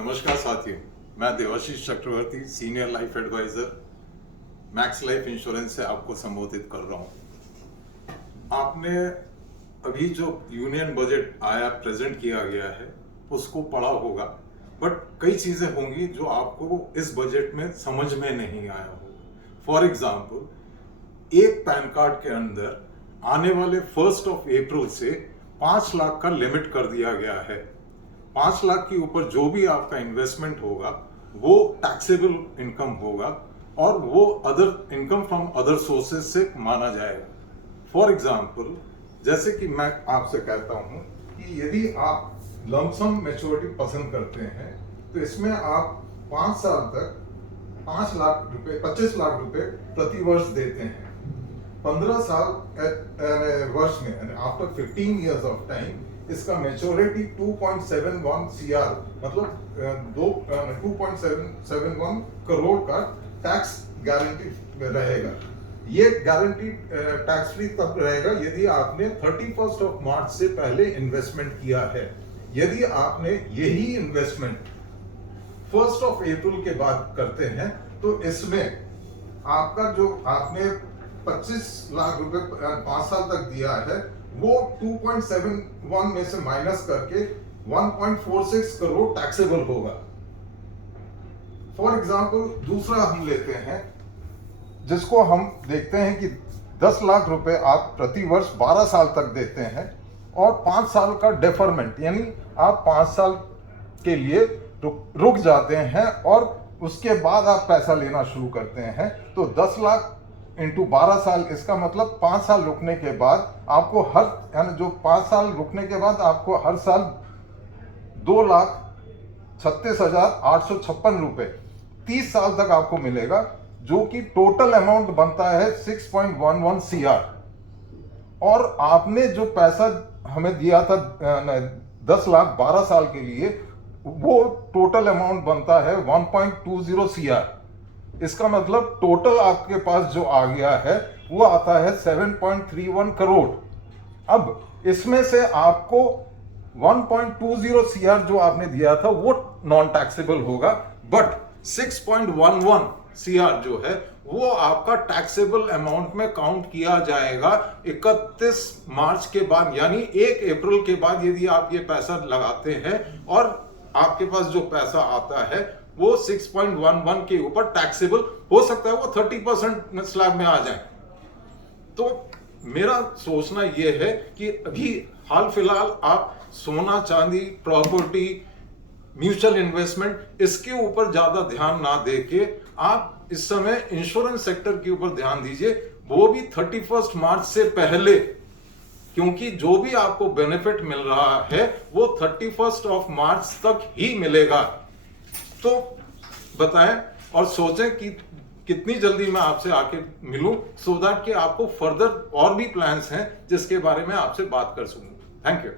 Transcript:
नमस्कार साथियों, मैं Debashish Chakraborty senior life advisor Max Life Insurance से आपको संबोधित कर रहा हूं। आपने अभी जो यूनियन बजट आया प्रेजेंट किया गया है उसको पढ़ा होगा, बट कई चीजें होंगी जो आपको इस बजट में समझ में नहीं आया होगा। फॉर एग्जाम्पल, एक पैन कार्ड के अंदर आने वाले 1 अप्रैल से 5 लाख का लिमिट कर दिया गया है। 5 लाख के ऊपर जो भी आपका इन्वेस्टमेंट होगा वो टैक्सेबल इनकम होगा और वो other income from other sources से माना जाएगा। फॉर एग्जाम्पल, जैसे कि मैं आपसे कहता हूं कि यदि आप लमसम मैच्योरिटी पसंद करते हैं तो इसमें आप 5 साल तक 5 लाख रुपए 25 लाख रुपए प्रति वर्ष देते हैं। 15 साल वर्ष में आफ्टर 15 इयर्स ऑफ टाइम इसका मैच्योरिटी 2.71 CR मतलब 2.71 करोड़ का टैक्स गारंटी रहेगा। ये गारंटी टैक्स फ्री तब रहेगा यदि आपने 31 मार्च से पहले इन्वेस्टमेंट किया है। यदि आपने यही इन्वेस्टमेंट 1 अप्रैल के बाद करते हैं तो इसमें आपका जो आपने 25 लाख रुपए 5 साल तक दिया है वो 2.71 में से माइनस करके 1.46 करोड़ टैक्सेबल होगा। फॉर एग्जाम्पल, दूसरा हम लेते हैं जिसको हम देखते हैं कि 10 लाख रुपए आप प्रति वर्ष 12 साल तक देते हैं और 5 साल का डेफरमेंट, यानी आप 5 साल के लिए रुक जाते हैं और उसके बाद आप पैसा लेना शुरू करते हैं। तो 10 लाख इंटू 12 साल, इसका मतलब 5 साल रुकने के बाद आपको यानी जो 5 साल रुकने के बाद आपको हर साल 2,36,856 रुपए 30 साल तक आपको मिलेगा, जो कि टोटल अमाउंट बनता है 6.11 CR। और आपने जो पैसा हमें दिया था 10 लाख 12 साल के लिए, वो टोटल अमाउंट बनता है 1.20 CR। इसका मतलब टोटल आपके पास जो आ गया है वो आता है 7.31 करोड़। अब इसमें से आपको 1.20 CR जो आपने दिया था वो नॉन टैक्सेबल होगा, बट 6.11 CR जो है वो आपका टैक्सेबल अमाउंट में काउंट किया जाएगा 31 मार्च के बाद, यानी 1 अप्रैल के बाद। यदि आप ये पैसा लगाते हैं और आपके पास जो पैसा आता है वो 6.11 के ऊपर टैक्सेबल हो सकता है, वो 30% स्लैब में आ जाए। तो मेरा सोचना यह है कि अभी हाल फिलहाल आप सोना चांदी प्रॉपर्टी म्यूचुअल इन्वेस्टमेंट इसके ऊपर ज्यादा ध्यान ना देके आप इस समय इंश्योरेंस सेक्टर के ऊपर ध्यान दीजिए, वो भी 31 मार्च से पहले, क्योंकि जो भी आपको बेनिफिट मिल रहा है वो 31 मार्च तक ही मिलेगा। तो बताएं और सोचें कि कितनी जल्दी मैं आपसे आके मिलूं, सो दैट कि आपको फर्दर और भी प्लान्स हैं जिसके बारे में आपसे बात कर सकूं। Thank you.